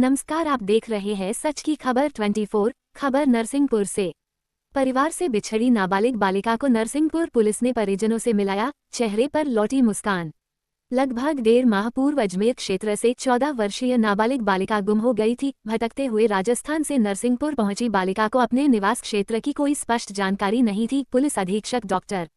नमस्कार, आप देख रहे हैं सच की खबर 24 खबर नरसिंहपुर से। परिवार से बिछड़ी नाबालिग बालिका को नरसिंहपुर पुलिस ने परिजनों से मिलाया, चेहरे पर लौटी मुस्कान। लगभग 1.5 माह पूर्व अजमेर क्षेत्र से 14 वर्षीय नाबालिग बालिका गुम हो गई थी। भटकते हुए राजस्थान से नरसिंहपुर पहुंची बालिका को अपने निवास क्षेत्र की कोई स्पष्ट जानकारी नहीं थी। पुलिस अधीक्षक डॉक्टर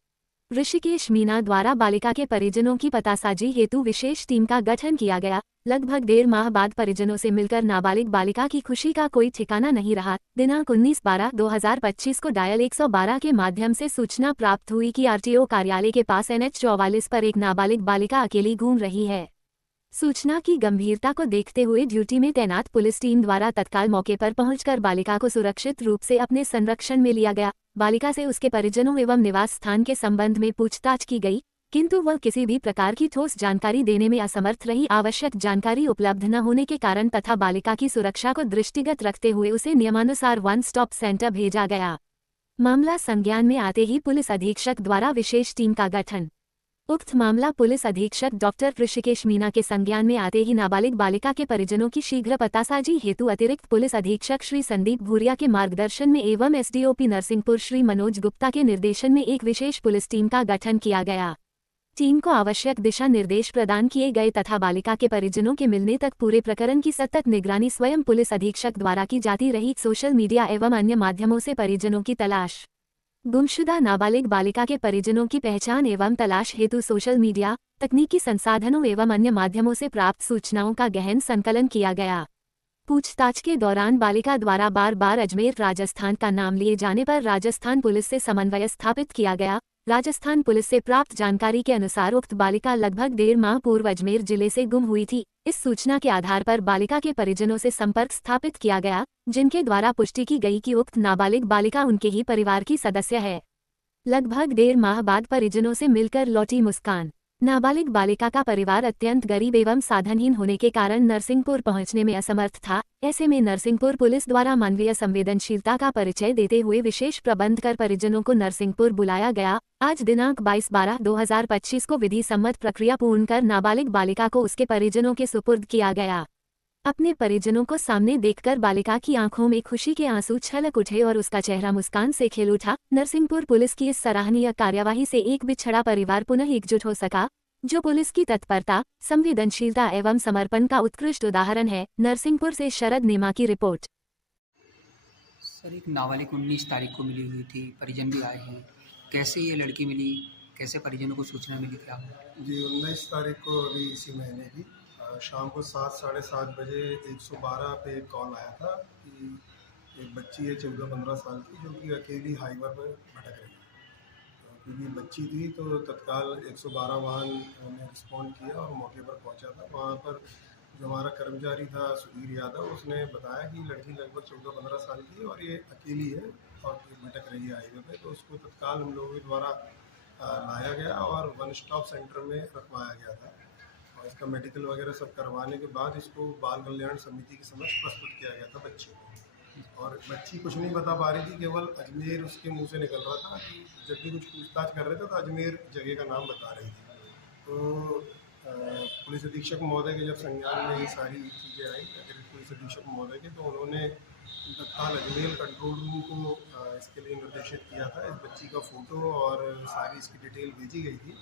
ऋषिकेश मीना द्वारा बालिका के परिजनों की पतासाजी हेतु विशेष टीम का गठन किया गया। लगभग 1.5 माह बाद परिजनों से मिलकर नाबालिग बालिका की खुशी का कोई ठिकाना नहीं रहा। दिनांक 19/12/2025 को डायल 112 के माध्यम से सूचना प्राप्त हुई कि आरटीओ कार्यालय के पास NH 44 पर एक नाबालिग बालिका अकेली घूम रही है। सूचना की गंभीरता को देखते हुए ड्यूटी में तैनात पुलिस टीम द्वारा तत्काल मौके पर पहुंचकर बालिका को सुरक्षित रूप से अपने संरक्षण में लिया गया। बालिका से उसके परिजनों एवं निवास स्थान के संबंध में पूछताछ की गई, किंतु वह किसी भी प्रकार की ठोस जानकारी देने में असमर्थ रही। आवश्यक जानकारी उपलब्ध न होने के कारण तथा बालिका की सुरक्षा को दृष्टिगत रखते हुए उसे नियमानुसार वन स्टॉप सेंटर भेजा गया। मामला संज्ञान में आते ही पुलिस अधीक्षक द्वारा विशेष टीम का गठन। उक्त मामला पुलिस अधीक्षक डॉक्टर ऋषिकेश मीना के संज्ञान में आते ही नाबालिग बालिका के परिजनों की शीघ्र पतासाजी हेतु अतिरिक्त पुलिस अधीक्षक श्री संदीप भूरिया के मार्गदर्शन में एवं SDOP नरसिंहपुर श्री मनोज गुप्ता के निर्देशन में एक विशेष पुलिस टीम का गठन किया गया। टीम को आवश्यक दिशा निर्देश प्रदान किए गए तथा बालिका के परिजनों के मिलने तक पूरे प्रकरण की सतत निगरानी स्वयं पुलिस अधीक्षक द्वारा की जाती रही। सोशल मीडिया एवं अन्य माध्यमों से परिजनों की तलाश। गुमशुदा नाबालिग बालिका के परिजनों की पहचान एवं तलाश हेतु सोशल मीडिया, तकनीकी संसाधनों एवं अन्य माध्यमों से प्राप्त सूचनाओं का गहन संकलन किया गया। पूछताछ के दौरान बालिका द्वारा बार बार अजमेर राजस्थान का नाम लिए जाने पर राजस्थान पुलिस से समन्वय स्थापित किया गया। राजस्थान पुलिस से प्राप्त जानकारी के अनुसार उक्त बालिका लगभग 1.5 माह पूर्व अजमेर जिले से गुम हुई थी। इस सूचना के आधार पर बालिका के परिजनों से संपर्क स्थापित किया गया, जिनके द्वारा पुष्टि की गई कि उक्त नाबालिग बालिका उनके ही परिवार की सदस्य है। लगभग 1.5 माह बाद परिजनों से मिलकर लौटी मुस्कान। नाबालिग बालिका का परिवार अत्यंत गरीब एवं साधनहीन होने के कारण नरसिंहपुर पहुंचने में असमर्थ था। ऐसे में नरसिंहपुर पुलिस द्वारा मानवीय संवेदनशीलता का परिचय देते हुए विशेष प्रबंध कर परिजनों को नरसिंहपुर बुलाया गया। आज दिनांक 22/12/2025 को विधि सम्मत प्रक्रिया पूर्ण कर नाबालिग बालिका को उसके परिजनों के सुपुर्द किया गया। अपने परिजनों को सामने देखकर बालिका की आंखों में खुशी के आंसू छलक उठे और उसका चेहरा मुस्कान से खिल उठा। नरसिंहपुर पुलिस की इस सराहनीय कार्यवाही से एक बिछड़ा परिवार पुनः एकजुट हो सका, जो पुलिस की तत्परता, संवेदनशीलता एवं समर्पण का उत्कृष्ट उदाहरण है। नरसिंहपुर से शरद नेमा की रिपोर्ट। सर, एक नाबालिग 19 तारीख को मिली हुई थी, परिजन भी आए हैं। कैसे ये लड़की मिली, कैसे परिजनों को सूचना मिली क्या? जी 19 तारीख को अभी इसी महीने की शाम को 7 साढ़े 7 बजे 112 पे एक कॉल आया था कि एक बच्ची है 14-15 साल की जो कि अकेली हाईवे पर भटक रही है। क्योंकि बच्ची थी तो तत्काल 112 वाहन ने रिस्पॉन्ड किया और मौके पर पहुंचा था। वहां पर जो हमारा कर्मचारी था सुधीर यादव, उसने बताया कि लड़की लगभग 14-15 साल की है और ये अकेली है और भटक रही है हाईवे पे। तो उसको तत्काल हम लोगों के द्वारा लाया गया और वन स्टॉप सेंटर में रखवाया गया था। और इसका मेडिकल वगैरह सब करवाने के बाद इसको बाल कल्याण समिति के समक्ष प्रस्तुत किया गया था बच्ची को। और बच्ची कुछ नहीं बता पा रही थी, केवल अजमेर उसके मुंह से निकल रहा था कि जब भी कुछ पूछताछ कर रहे थे तो अजमेर जगह का नाम बता रही थी। तो पुलिस अधीक्षक महोदय के जब संज्ञान में ये सारी चीज़ें आई, अतिरिक्त पुलिस अधीक्षक महोदय के, तो उन्होंने तत्काल अजमेर कंट्रोल रूम को इसके लिए निर्देशित किया था। इस बच्ची का फ़ोटो और सारी इसकी डिटेल भेजी गई थी।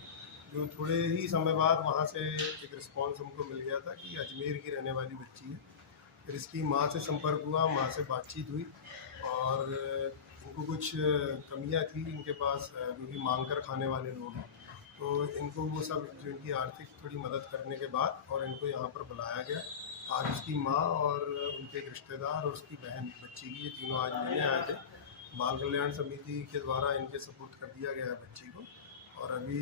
जो थोड़े ही समय बाद वहाँ से एक रिस्पांस हमको मिल गया था कि अजमेर की रहने वाली बच्ची है। फिर इसकी माँ से संपर्क हुआ, माँ से बातचीत हुई और इनको कुछ कमियाँ थी इनके पास, क्योंकि मांग कर खाने वाले लोग हैं। तो इनको वो सब जो इनकी आर्थिक थोड़ी मदद करने के बाद और इनको यहाँ पर बुलाया गया। आज उसकी माँ और उनके एक रिश्तेदार और उसकी बहन बच्ची की, ये तीनों आज लेने आए थे। बाल कल्याण समिति के द्वारा इनके सपोर्ट कर दिया गया है बच्ची को और अभी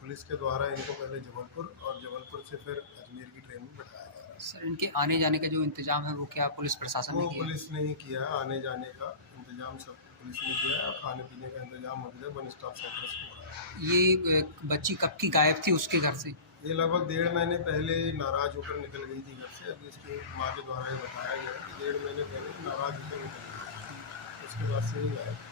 पुलिस के द्वारा इनको पहले जबलपुर और जबलपुर से फिर अजमेर की ट्रेन में बैठाया जा रहा है। सर, इनके आने जाने का जो इंतजाम है वो क्या पुलिस प्रशासन ने किया? पुलिस ने ही किया है, आने जाने का इंतजाम सब पुलिस ने किया है। खाने पीने का इंतजाम अभी वन स्टॉप सेंटर से हो रहा है। ये बच्ची कब की गायब थी उसके घर से? ये लगभग 1.5 महीने पहले नाराज़ होकर निकल गई थी घर से। अभी इसकी माँ के द्वारा ये बताया गया कि 1.5 महीने पहले नाराज़ होकर निकल गई थी, उसके बाद से ही गायब।